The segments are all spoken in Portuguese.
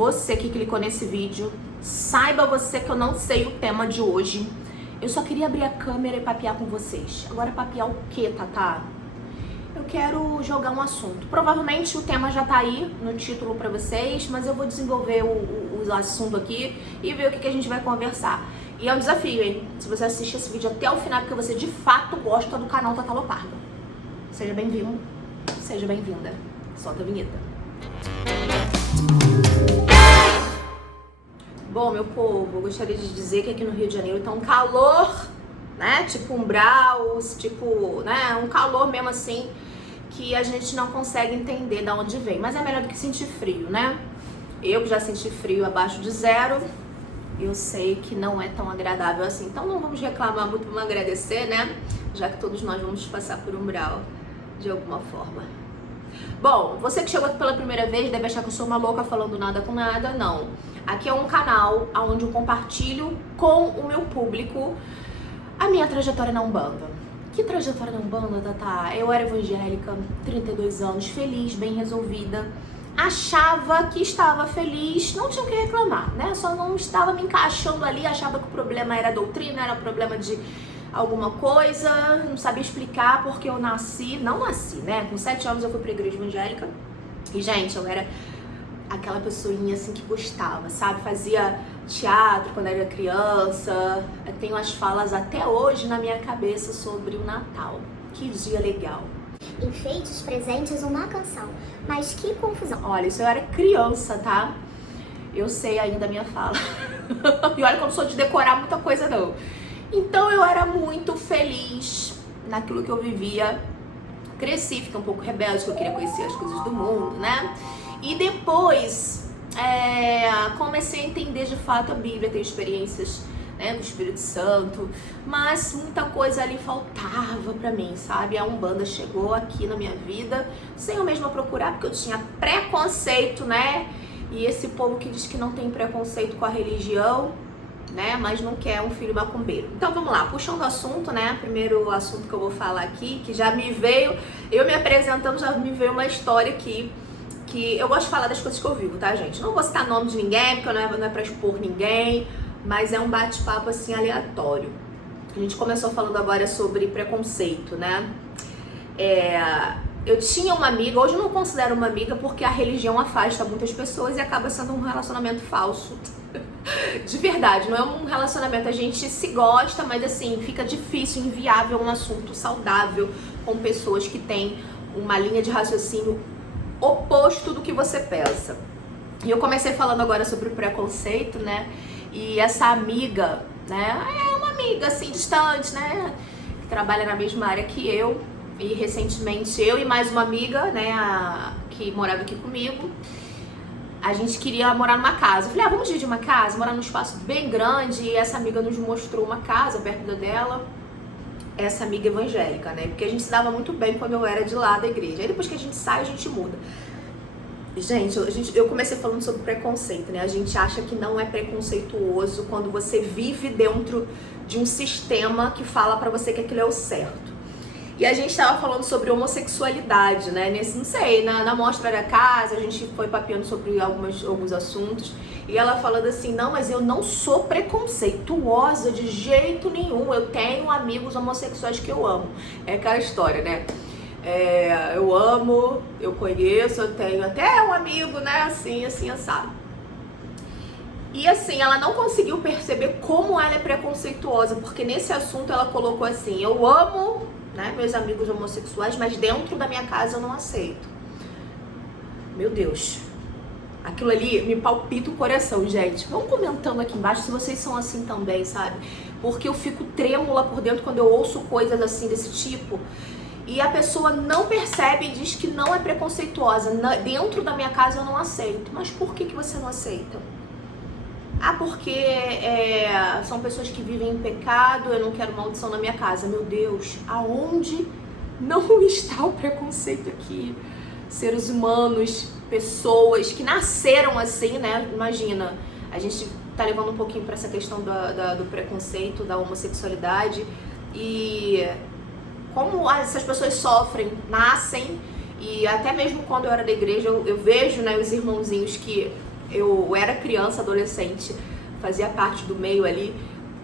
você que clicou nesse vídeo. Saiba você que eu não sei o tema de hoje. Eu só queria abrir a câmera e papear com vocês. Agora papear o quê, Tatá? Eu quero jogar um assunto. Provavelmente o tema já tá aí no título pra vocês, mas eu vou desenvolver o assunto aqui e ver o que a gente vai conversar. E é um desafio, hein? Se você assistir esse vídeo até o final, porque você de fato gosta do canal Tatá Lopardo. Seja bem-vindo, seja bem-vinda. Solta a vinheta. Bom, meu povo, eu gostaria de dizer que aqui no Rio de Janeiro tá um calor, né? Tipo um Braus, tipo, né? Um calor mesmo assim, que a gente não consegue entender de onde vem. Mas é melhor do que sentir frio, né? Eu que já senti frio abaixo de 0, eu sei que não é tão agradável assim. Então não vamos reclamar muito, vamos agradecer, né? Já que todos nós vamos passar por um Brau de alguma forma. Bom, você que chegou aqui pela primeira vez deve achar que eu sou uma louca falando nada com nada. Não. Aqui é um canal onde eu compartilho com o meu público a minha trajetória na Umbanda. Que trajetória na Umbanda, Tatá? Eu era evangélica, 32 anos, feliz, bem resolvida. Achava que estava feliz, não tinha o que reclamar, né? Só não estava me encaixando ali, achava que o problema era a doutrina, era problema de alguma coisa, não sabia explicar porque eu não nasci, né? Com 7 anos eu fui pra igreja evangélica e, gente, eu era aquela pessoinha assim que gostava, sabe? Fazia teatro quando era criança, eu tenho as falas até hoje na minha cabeça sobre o Natal. Que dia legal. Enfeites, presentes, uma canção. Mas que confusão. Olha, isso eu era criança, tá? Eu sei ainda a minha fala. E olha que eu não sou de decorar muita coisa, não. Então eu era muito feliz naquilo que eu vivia. Cresci, fiquei um pouco rebelde, que eu queria conhecer as coisas do mundo, né? E depois comecei a entender de fato a Bíblia, ter experiências, né, do Espírito Santo, mas muita coisa ali faltava pra mim, sabe? A Umbanda chegou aqui na minha vida sem eu mesma procurar, porque eu tinha preconceito, né? E esse povo que diz que não tem preconceito com a religião, né, mas não quer um filho macumbeiro. Então vamos lá, puxando o assunto, né, primeiro assunto que eu vou falar aqui, que já me veio, eu me apresentando, já me veio uma história aqui, que eu gosto de falar das coisas que eu vivo, tá, gente? Não vou citar nome de ninguém, porque não é pra expor ninguém, mas é um bate-papo, assim, aleatório. A gente começou falando agora sobre preconceito, né? Eu tinha uma amiga, hoje eu não considero uma amiga, porque a religião afasta muitas pessoas e acaba sendo um relacionamento falso. De verdade, não é um relacionamento, a gente se gosta, mas assim, fica difícil, inviável um assunto saudável com pessoas que têm uma linha de raciocínio oposto do que você pensa. E eu comecei falando agora sobre o preconceito, né? E essa amiga, né? É uma amiga assim, distante, né? Que trabalha na mesma área que eu. E recentemente eu e mais uma amiga, né? Que morava aqui comigo, a gente queria morar numa casa. Eu falei, vamos dividir uma casa, morar num espaço bem grande. E essa amiga nos mostrou uma casa perto dela. Essa amiga evangélica, né? Porque a gente se dava muito bem quando eu era de lá da igreja. Aí depois que a gente sai, a gente muda. Gente, eu comecei falando sobre preconceito, né? A gente acha que não é preconceituoso quando você vive dentro de um sistema que fala pra você que aquilo é o certo. E a gente tava falando sobre homossexualidade, né? Não sei, na mostra da casa, a gente foi papeando sobre alguns assuntos. E ela falando assim, não, mas eu não sou preconceituosa de jeito nenhum. Eu tenho amigos homossexuais que eu amo. É aquela história, né? Eu amo, eu conheço, eu tenho até um amigo, né? Assim, assado. E assim, ela não conseguiu perceber como ela é preconceituosa, porque nesse assunto ela colocou assim, eu amo, né, meus amigos homossexuais, mas dentro da minha casa eu não aceito. Meu Deus, aquilo ali me palpita o coração, gente. Vão comentando aqui embaixo se vocês são assim também, sabe? Porque eu fico trêmula por dentro quando eu ouço coisas assim desse tipo. E a pessoa não percebe e diz que não é preconceituosa. Dentro da minha casa eu não aceito. Mas por que você não aceita? Porque são pessoas que vivem em pecado, eu não quero maldição na minha casa. Meu Deus, aonde não está o preconceito aqui? Seres humanos, pessoas que nasceram assim, né? Imagina, a gente tá levando um pouquinho para essa questão do preconceito, da homossexualidade. E como essas pessoas sofrem, nascem, e até mesmo quando eu era da igreja, eu vejo, né, os irmãozinhos que eu era criança, adolescente, fazia parte do meio ali,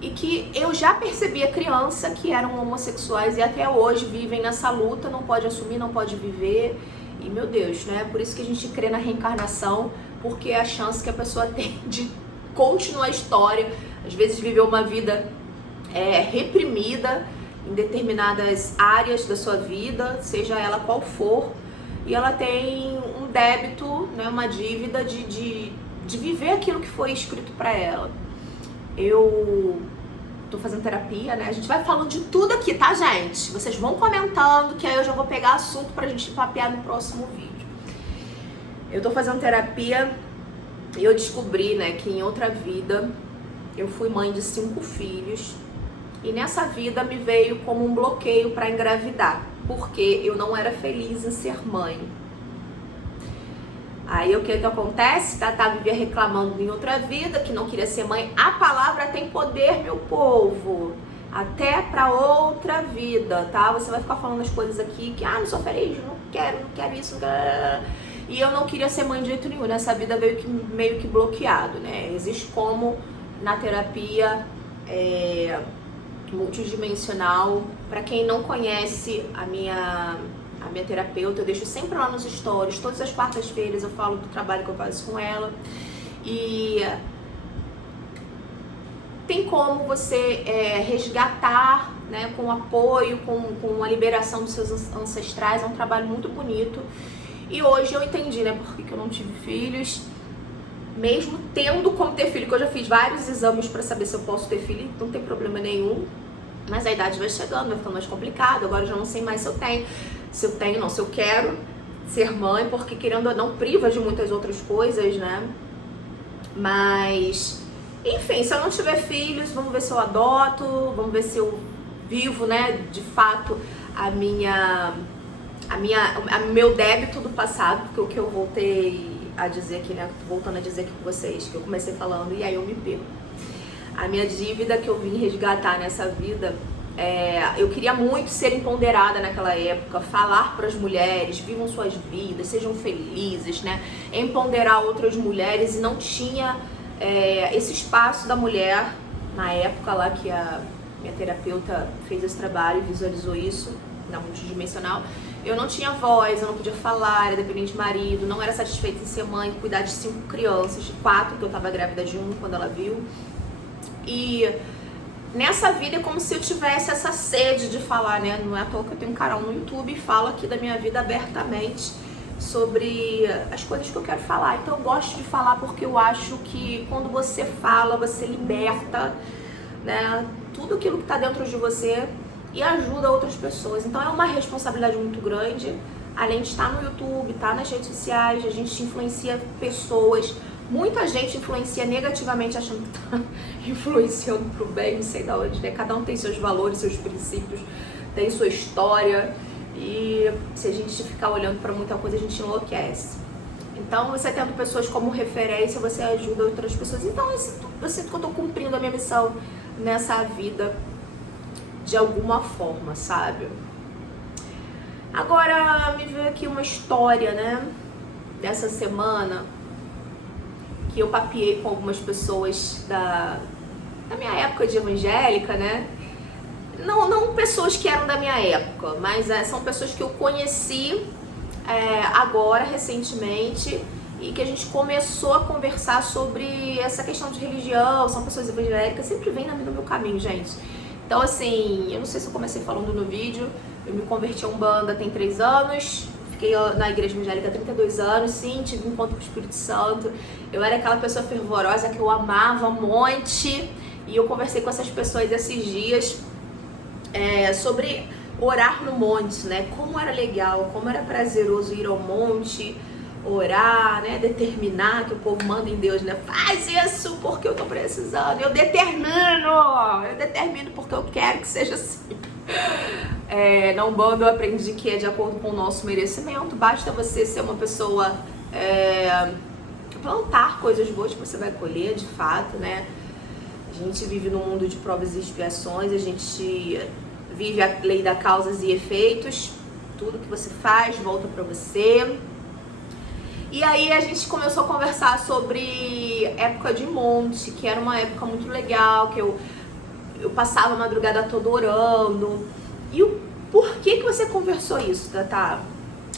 e que eu já percebia criança que eram homossexuais e até hoje vivem nessa luta, não pode assumir, não pode viver. E meu Deus, né? Por isso que a gente crê na reencarnação, porque é a chance que a pessoa tem de continuar a história, às vezes viver uma vida reprimida em determinadas áreas da sua vida, seja ela qual for, e ela tem um débito, né, uma dívida de viver aquilo que foi escrito para ela. Eu tô fazendo terapia, né? A gente vai falando de tudo aqui, tá, gente? Vocês vão comentando, que aí eu já vou pegar assunto pra gente papear no próximo vídeo. Eu tô fazendo terapia e eu descobri, né, que em outra vida eu fui mãe de 5 filhos. E nessa vida me veio como um bloqueio para engravidar, porque eu não era feliz em ser mãe. Aí o que acontece? Tatá vivia reclamando em outra vida que não queria ser mãe. A palavra tem poder, meu povo, até para outra vida, tá? Você vai ficar falando as coisas aqui que, não sou feliz, não quero isso, não quero... E eu não queria ser mãe de jeito nenhum. Nessa vida veio meio que bloqueado, né? Existe como na terapia multidimensional. Para quem não conhece a minha terapeuta, eu deixo sempre lá nos stories, todas as quartas-feiras eu falo do trabalho que eu faço com ela. E tem como você resgatar, né, com apoio, com a liberação dos seus ancestrais. É um trabalho muito bonito. E hoje eu entendi, né, por que eu não tive filhos, mesmo tendo como ter filho, que eu já fiz vários exames para saber se eu posso ter filho, não tem problema nenhum, mas a idade vai chegando, vai ficando mais complicado. Agora eu já não sei mais se eu quero ser mãe, porque querendo ou não, priva de muitas outras coisas, né? Mas, enfim, se eu não tiver filhos, vamos ver se eu adoto, vamos ver se eu vivo, né, de fato, meu débito do passado, porque o que eu voltei a dizer aqui, né, voltando a dizer aqui com vocês, que eu comecei falando e aí eu me perco. A minha dívida que eu vim resgatar nessa vida, eu queria muito ser empoderada naquela época, falar para as mulheres, vivam suas vidas, sejam felizes, né, empoderar outras mulheres, e não tinha esse espaço da mulher na época lá que a minha terapeuta fez esse trabalho, visualizou isso na multidimensional. Eu não tinha voz, eu não podia falar, era dependente de marido, não era satisfeita em ser mãe, cuidar de 5 crianças, de 4, que eu tava grávida de 1 quando ela viu. E nessa vida é como se eu tivesse essa sede de falar, né? Não é à toa que eu tenho um canal no YouTube e falo aqui da minha vida abertamente sobre as coisas que eu quero falar. Então eu gosto de falar porque eu acho que quando você fala, você liberta, né, tudo aquilo que tá dentro de você e ajuda outras pessoas. Então é uma responsabilidade muito grande. Além de estar no YouTube, estar nas redes sociais, a gente influencia pessoas. Muita gente influencia negativamente, achando que tá influenciando pro bem, não sei de onde, né? Cada um tem seus valores, seus princípios, tem sua história. E se a gente ficar olhando para muita coisa, a gente enlouquece. Então, você tendo pessoas como referência, você ajuda outras pessoas. Então, eu sinto que eu tô cumprindo a minha missão nessa vida de alguma forma, sabe? Agora, me veio aqui uma história, né, dessa semana, que eu papeei com algumas pessoas da minha época de evangélica, né? Não pessoas que eram da minha época, mas são pessoas que eu conheci agora, recentemente, e que a gente começou a conversar sobre essa questão de religião. São pessoas evangélicas, sempre vem no meu caminho, gente. Então, assim, eu não sei se eu comecei falando no vídeo, eu me converti a Umbanda tem 3 anos, fiquei na igreja evangélica há 32 anos, sim, tive um encontro com o Espírito Santo. Eu era aquela pessoa fervorosa que eu amava um monte, e eu conversei com essas pessoas esses dias sobre orar no monte, né? Como era legal, como era prazeroso ir ao monte, orar, né? Determinar, que o povo manda em Deus, né? Faz isso porque eu tô precisando. Eu determino porque eu quero que seja assim. Na Umbanda eu aprendi que é de acordo com o nosso merecimento. Basta você ser uma pessoa, plantar coisas boas que você vai colher, de fato, né? A gente vive num mundo de provas e expiações, a gente vive a lei da causas e efeitos. Tudo que você faz volta pra você. E aí a gente começou a conversar sobre época de monte, que era uma época muito legal, que eu passava a madrugada toda orando. E o porquê que você conversou isso, Tatá?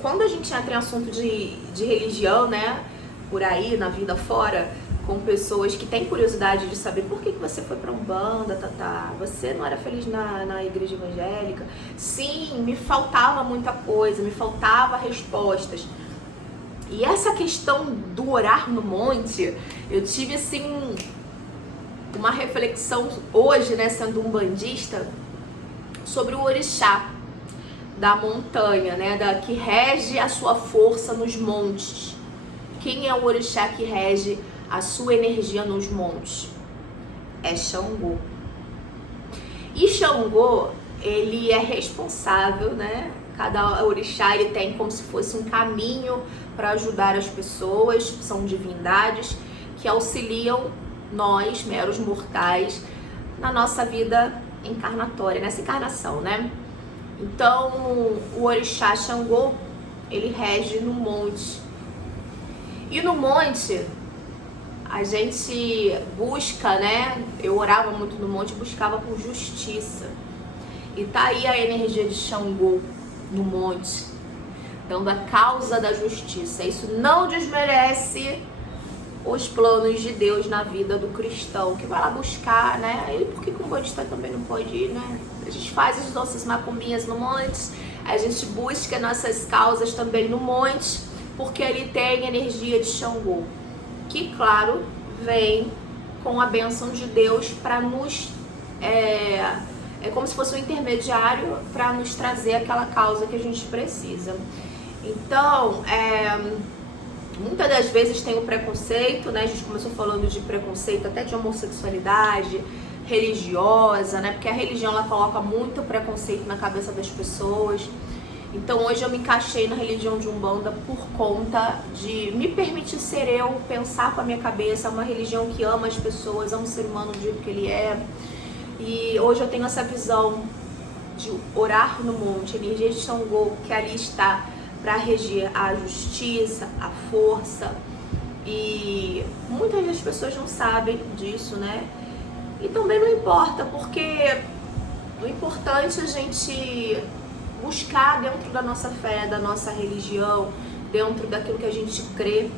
Quando a gente entra em assunto de religião, né, por aí, na vida fora, com pessoas que têm curiosidade de saber por que você foi pra Umbanda, Tatá, você não era feliz na igreja evangélica? Sim, me faltava muita coisa, me faltava respostas. E essa questão do orar no monte, eu tive assim uma reflexão hoje, né, sendo umbandista, sobre o orixá da montanha, né, que rege a sua força nos montes. Quem é o orixá que rege a sua energia nos montes? É Xangô. E Xangô, ele é responsável, né? Cada orixá ele tem como se fosse um caminho para ajudar as pessoas, são divindades que auxiliam nós, meros mortais, na nossa vida encarnatória, nessa encarnação, né? Então, o orixá Xangô, ele rege no monte. E no monte, a gente busca, né? Eu orava muito no monte, buscava por justiça. E tá aí a energia de Xangô no monte, dando a causa da justiça. Isso não desmerece os planos de Deus na vida do cristão, que vai lá buscar, né? Ele, por que o umbandista também não pode ir, né? A gente faz as nossas macumbinhas no monte, a gente busca nossas causas também no monte, porque ele tem energia de Xangô, que, claro, vem com a bênção de Deus para nos... É como se fosse um intermediário para nos trazer aquela causa que a gente precisa. Então, muitas das vezes tem o preconceito, né? A gente começou falando de preconceito até de homossexualidade religiosa, né? Porque a religião, ela coloca muito preconceito na cabeça das pessoas. Então hoje eu me encaixei na religião de Umbanda por conta de me permitir ser eu, pensar com a minha cabeça. É uma religião que ama as pessoas, ama o ser humano do jeito que ele é. E hoje eu tenho essa visão de orar no monte, a energia de Xangô, que ali está para reger a justiça, a força. E muitas das pessoas não sabem disso, né? E também não importa, porque o importante é a gente buscar dentro da nossa fé, da nossa religião, dentro daquilo que a gente crê.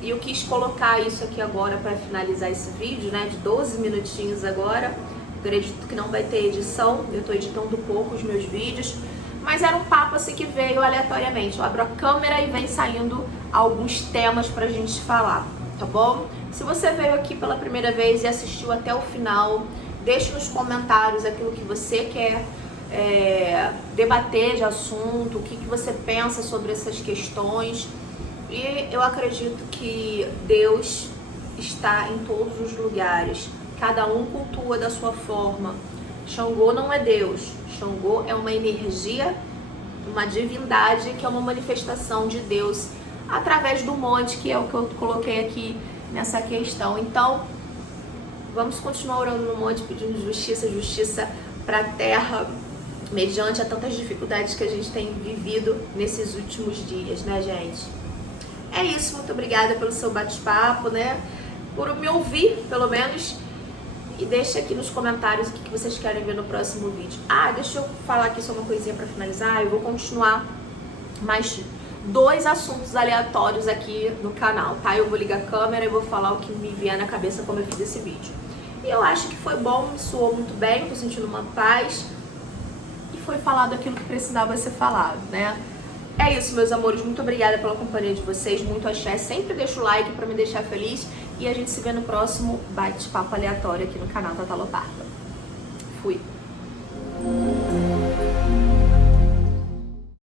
E eu quis colocar isso aqui agora para finalizar esse vídeo, né, de 12 minutinhos agora. Acredito que não vai ter edição, eu tô editando pouco os meus vídeos, mas era um papo assim que veio aleatoriamente. Eu abro a câmera e vem saindo alguns temas pra gente falar, tá bom? Se você veio aqui pela primeira vez e assistiu até o final, deixe nos comentários aquilo que você quer debater de assunto, o que você pensa sobre essas questões. E eu acredito que Deus está em todos os lugares. Cada um cultua da sua forma. Xangô não é Deus. Xangô é uma energia, uma divindade, que é uma manifestação de Deus através do monte, que é o que eu coloquei aqui nessa questão. Então, vamos continuar orando no monte, pedindo justiça para a terra, mediante a tantas dificuldades que a gente tem vivido nesses últimos dias, né, gente? É isso, muito obrigada pelo seu bate-papo, né? Por me ouvir, pelo menos. E deixa aqui nos comentários o que vocês querem ver no próximo vídeo. Ah, deixa eu falar aqui só uma coisinha pra finalizar. Eu vou continuar mais 2 assuntos aleatórios aqui no canal, tá? Eu vou ligar a câmera e vou falar o que me vier na cabeça como eu fiz esse vídeo. E eu acho que foi bom, me soou muito bem, tô sentindo uma paz. E foi falado aquilo que precisava ser falado, né? É isso, meus amores. Muito obrigada pela companhia de vocês. Muito axé. Sempre deixa o like pra me deixar feliz. E a gente se vê no próximo bate-papo aleatório aqui no canal Tatá Loparda. Fui!